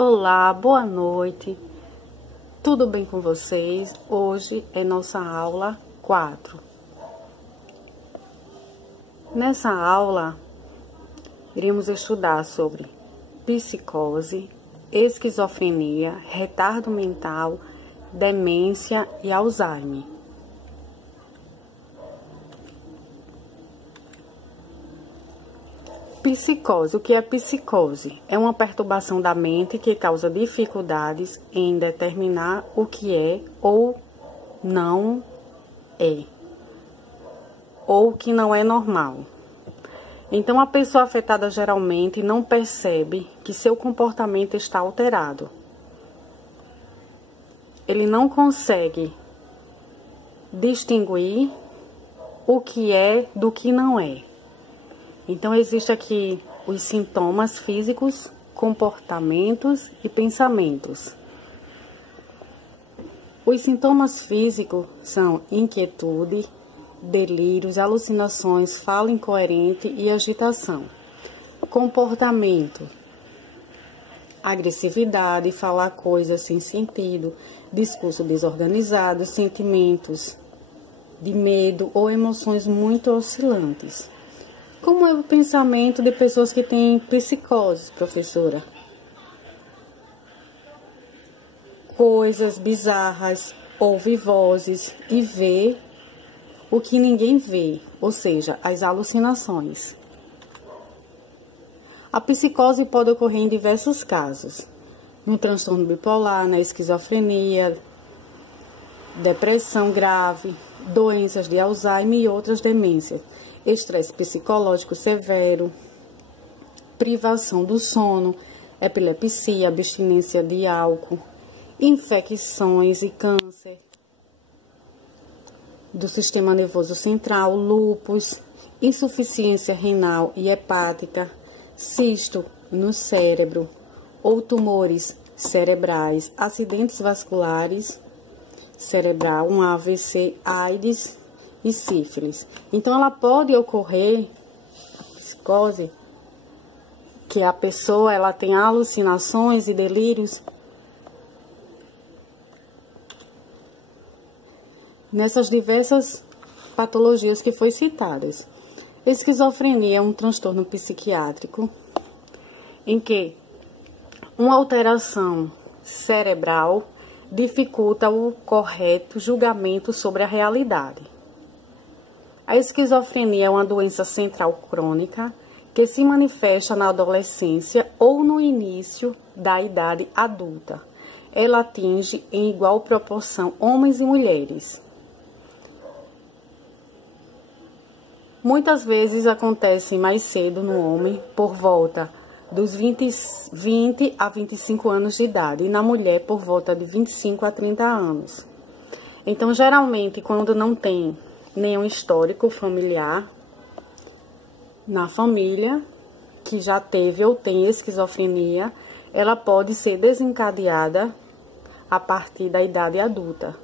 Olá, boa noite. Tudo bem com vocês? Hoje é nossa aula 4. Nessa aula, iremos estudar sobre psicose, esquizofrenia, retardo mental, demência e Alzheimer. Psicose. O que é psicose? É uma perturbação da mente que causa dificuldades em determinar o que é ou não é, ou que não é normal. Então, a pessoa afetada geralmente não percebe que seu comportamento está alterado. Ele não consegue distinguir o que é do que não é. Então, existe aqui os sintomas físicos, comportamentos e pensamentos. Os sintomas físicos são inquietude, delírios, alucinações, fala incoerente e agitação. Comportamento: agressividade, falar coisas sem sentido, discurso desorganizado, sentimentos de medo ou emoções muito oscilantes. Como é o pensamento de pessoas que têm psicose, professora? Coisas bizarras, ouve vozes e vê o que ninguém vê, ou seja, as alucinações. A psicose pode ocorrer em diversos casos. No transtorno bipolar, na esquizofrenia, depressão grave, doenças de Alzheimer e outras demências. Estresse psicológico severo, privação do sono, epilepsia, abstinência de álcool, infecções e câncer do sistema nervoso central, lúpus, insuficiência renal e hepática, cisto no cérebro ou tumores cerebrais, acidentes vasculares cerebral, um AVC, AIDS e sífilis. Então, ela pode ocorrer, a psicose, que a pessoa ela tem alucinações e delírios nessas diversas patologias que foi citadas. Esquizofrenia é um transtorno psiquiátrico em que uma alteração cerebral dificulta o correto julgamento sobre a realidade. A esquizofrenia é uma doença central crônica que se manifesta na adolescência ou no início da idade adulta. Ela atinge em igual proporção homens e mulheres. Muitas vezes acontece mais cedo no homem, por volta dos 20 a 25 anos de idade, e na mulher por volta de 25 a 30 anos. Então, geralmente, quando não tem nenhum histórico familiar na família que já teve ou tem esquizofrenia, ela pode ser desencadeada a partir da idade adulta.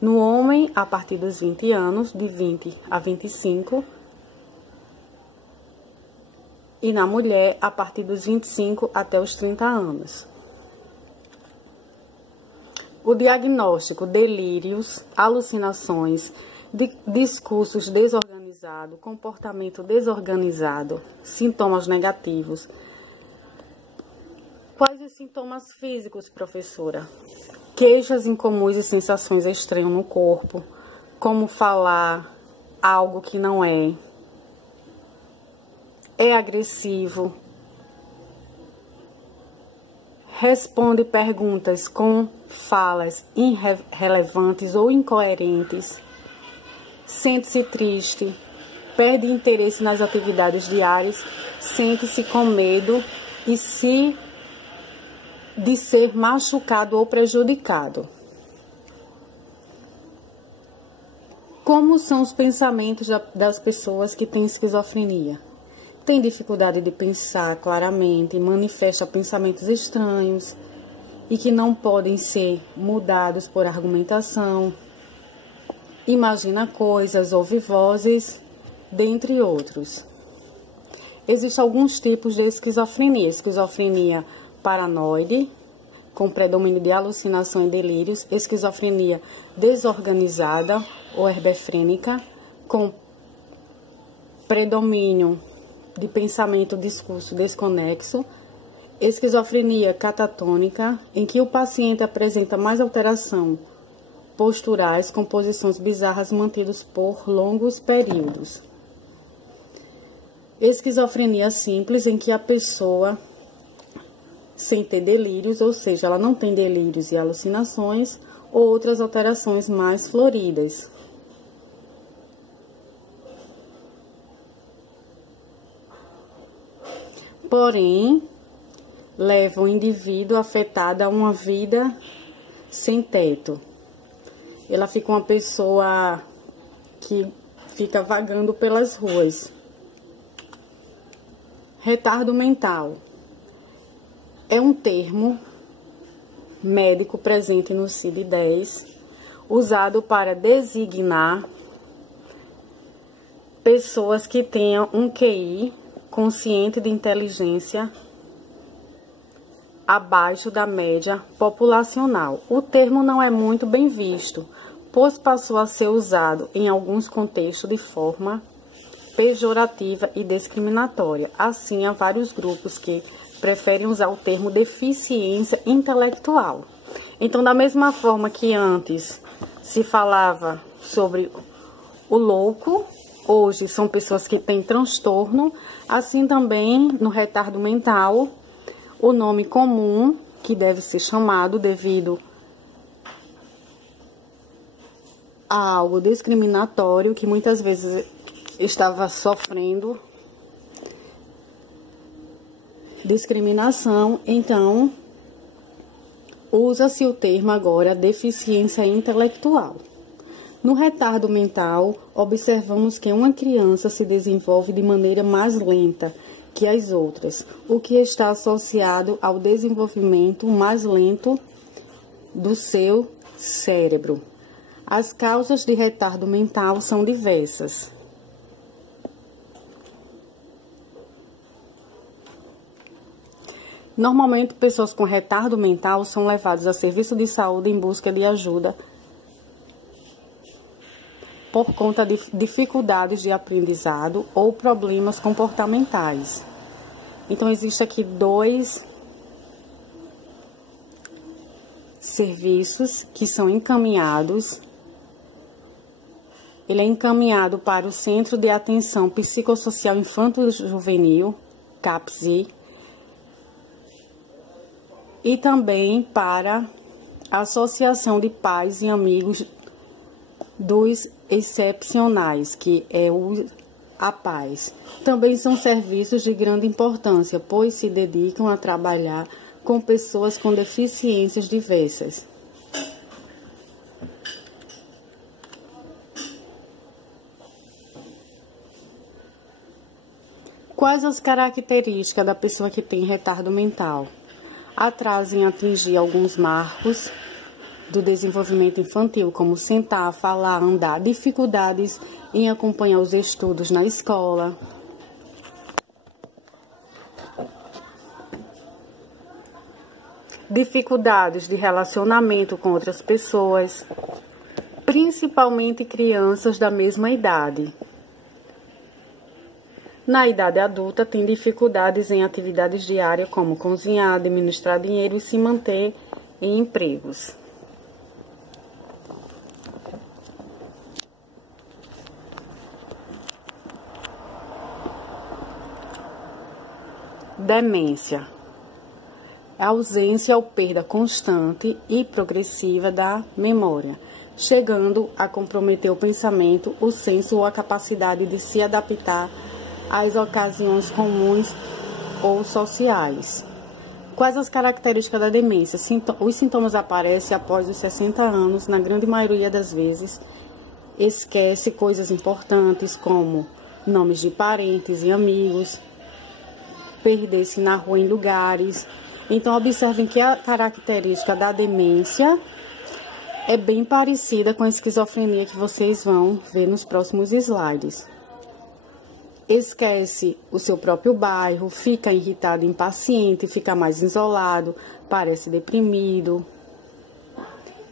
No homem, a partir dos 20 anos, de 20 a 25, e na mulher, a partir dos 25 até os 30 anos. O diagnóstico: delírios, alucinações, discursos desorganizados, comportamento desorganizado, sintomas negativos. Quais os sintomas físicos, professora? Queixas incomuns e sensações estranhas no corpo, como falar algo que não é. É agressivo. Responde perguntas com falas irrelevantes ou incoerentes. Sente-se triste, perde interesse nas atividades diárias, sente-se com medo de ser machucado ou prejudicado. Como são os pensamentos das pessoas que têm esquizofrenia? Tem dificuldade de pensar claramente, manifesta pensamentos estranhos e que não podem ser mudados por argumentação, imagina coisas, ouve vozes, dentre outros. Existem alguns tipos de esquizofrenia: esquizofrenia paranoide, com predomínio de alucinação e delírios, esquizofrenia desorganizada ou herbefrênica, com predomínio de pensamento, discurso desconexo, esquizofrenia catatônica, em que o paciente apresenta mais alteração posturais com posições bizarras mantidas por longos períodos. Esquizofrenia simples, em que a pessoa, sem ter delírios, ou seja, ela não tem delírios e alucinações, ou outras alterações mais floridas. Porém, leva o indivíduo afetado a uma vida sem teto. Ela fica uma pessoa que fica vagando pelas ruas. Retardo mental é um termo médico presente no CID-10, usado para designar pessoas que tenham um QI consciente de inteligência abaixo da média populacional. O termo não é muito bem visto, pois passou a ser usado em alguns contextos de forma pejorativa e discriminatória. Assim, há vários grupos que preferem usar o termo deficiência intelectual. Então, da mesma forma que antes se falava sobre o louco, hoje são pessoas que têm transtorno, assim também no retardo mental, o nome comum que deve ser chamado devido a algo discriminatório que muitas vezes estava sofrendo discriminação, então usa-se o termo agora deficiência intelectual. No retardo mental, observamos que uma criança se desenvolve de maneira mais lenta que as outras, o que está associado ao desenvolvimento mais lento do seu cérebro. As causas de retardo mental são diversas. Normalmente, pessoas com retardo mental são levadas a serviço de saúde em busca de ajuda por conta de dificuldades de aprendizado ou problemas comportamentais. Então, existe aqui 2 serviços que são encaminhados. Ele é encaminhado para o Centro de Atenção Psicossocial Infanto-Juvenil, CAPSI, e também para a Associação de Pais e Amigos dos Excepcionais, que é o APAES. Também são serviços de grande importância, pois se dedicam a trabalhar com pessoas com deficiências diversas. Quais as características da pessoa que tem retardo mental? Atraso em atingir alguns marcos do desenvolvimento infantil, como sentar, falar, andar, dificuldades em acompanhar os estudos na escola, dificuldades de relacionamento com outras pessoas, principalmente crianças da mesma idade. Na idade adulta, tem dificuldades em atividades diárias, como cozinhar, administrar dinheiro e se manter em empregos. Demência. A ausência ou perda constante e progressiva da memória, chegando a comprometer o pensamento, o senso ou a capacidade de se adaptar às ocasiões comuns ou sociais. Quais as características da demência? Os sintomas aparecem após os 60 anos, na grande maioria das vezes. Esquece coisas importantes como nomes de parentes e amigos, perder-se na rua em lugares. Então, observem que a característica da demência é bem parecida com a esquizofrenia que vocês vão ver nos próximos slides. esquece o seu próprio bairro, fica irritado, impaciente, fica mais isolado, parece deprimido,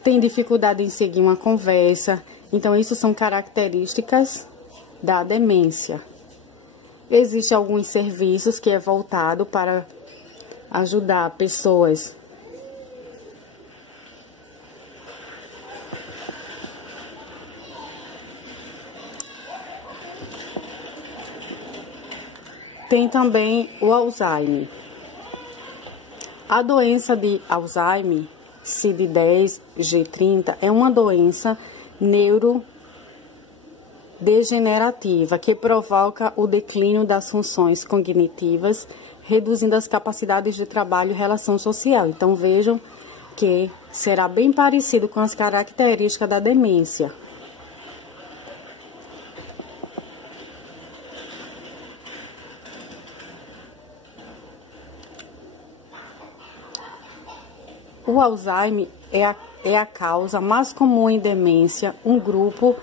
tem dificuldade em seguir uma conversa. Então, isso são características da demência. Existem alguns serviços que é voltado para ajudar pessoas Tem também o Alzheimer. A doença de Alzheimer, CID-10, G30, é uma doença neurodegenerativa que provoca o declínio das funções cognitivas, reduzindo as capacidades de trabalho e relação social. Então, vejam que será bem parecido com as características da demência. O Alzheimer é a causa mais comum em demência, um grupo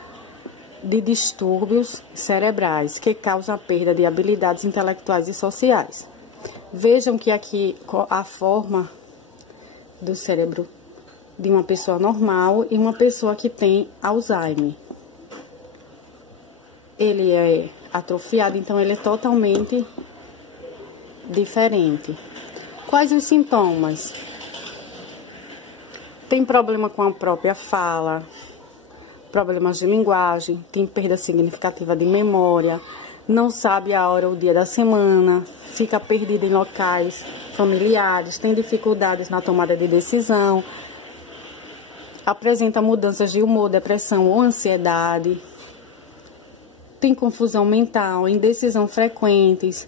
de distúrbios cerebrais que causa a perda de habilidades intelectuais e sociais. Vejam que aqui a forma do cérebro de uma pessoa normal e uma pessoa que tem Alzheimer. Ele é atrofiado, então ele é totalmente diferente. Quais os sintomas? Tem problema com a própria fala, problemas de linguagem, tem perda significativa de memória, não sabe a hora ou o dia da semana, fica perdido em locais familiares, tem dificuldades na tomada de decisão, apresenta mudanças de humor, depressão ou ansiedade, tem confusão mental, indecisão frequentes.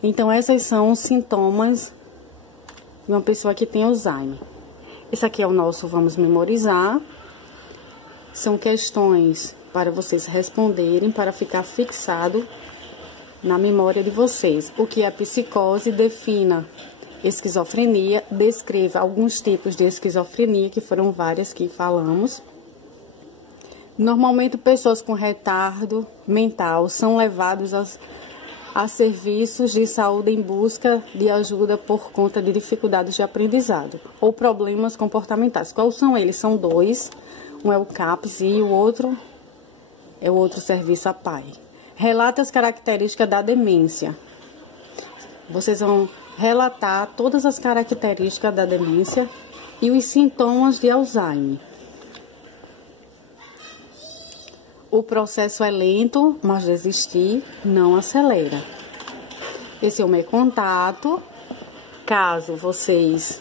Então, esses são os sintomas de uma pessoa que tem Alzheimer. Esse aqui é o nosso Vamos Memorizar. São questões para vocês responderem, para ficar fixado na memória de vocês. O que é psicose? Defina esquizofrenia. Descreva alguns tipos de esquizofrenia, que foram várias que falamos. Normalmente, pessoas com retardo mental são levados a serviços de saúde em busca de ajuda por conta de dificuldades de aprendizado ou problemas comportamentais. Quais são eles? São dois. Um é o CAPS e o outro é o outro serviço APAE. Relata as características da demência. Vocês vão relatar todas as características da demência e os sintomas de Alzheimer. O processo é lento, mas desistir não acelera. Esse é o meu contato. Caso vocês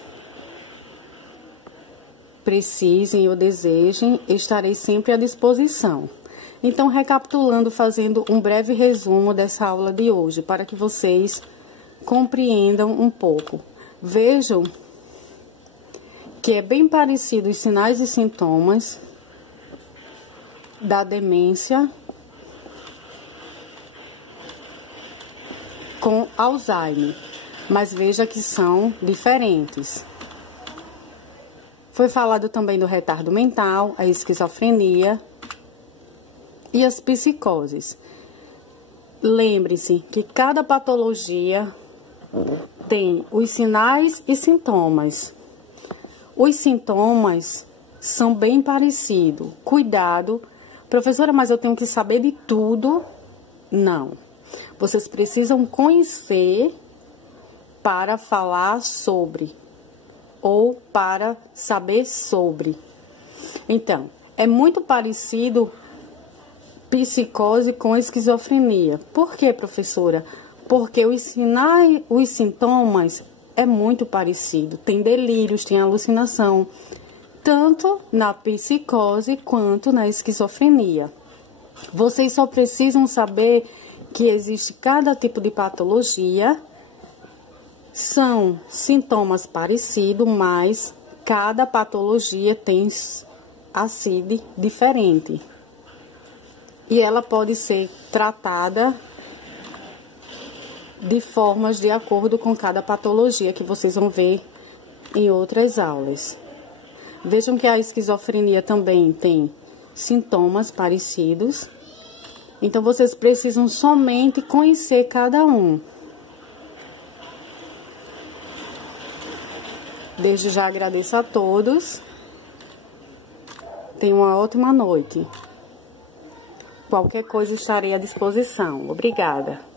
precisem ou desejem, estarei sempre à disposição. Então, recapitulando, fazendo um breve resumo dessa aula de hoje, para que vocês compreendam um pouco. Vejam que é bem parecido os sinais e sintomas da demência com Alzheimer, mas veja que são diferentes. Foi falado também do retardo mental, a esquizofrenia e as psicoses. Lembre-se que cada patologia tem os sinais e sintomas. Os sintomas são bem parecidos. Cuidado. Professora, mas eu tenho que saber de tudo? Não. Vocês precisam conhecer para falar sobre ou para saber sobre. Então, é muito parecido psicose com esquizofrenia. Por quê, professora? Porque os sinais, os sintomas é muito parecido. Tem delírios, tem alucinação, tanto na psicose quanto na esquizofrenia. Vocês só precisam saber que existe cada tipo de patologia, são sintomas parecidos, mas cada patologia tem a CID diferente. E ela pode ser tratada de formas de acordo com cada patologia, que vocês vão ver em outras aulas. Vejam que a esquizofrenia também tem sintomas parecidos, Então, vocês precisam somente conhecer cada um. Desde já agradeço a todos. Tenham uma ótima noite. Qualquer coisa estarei à disposição. Obrigada.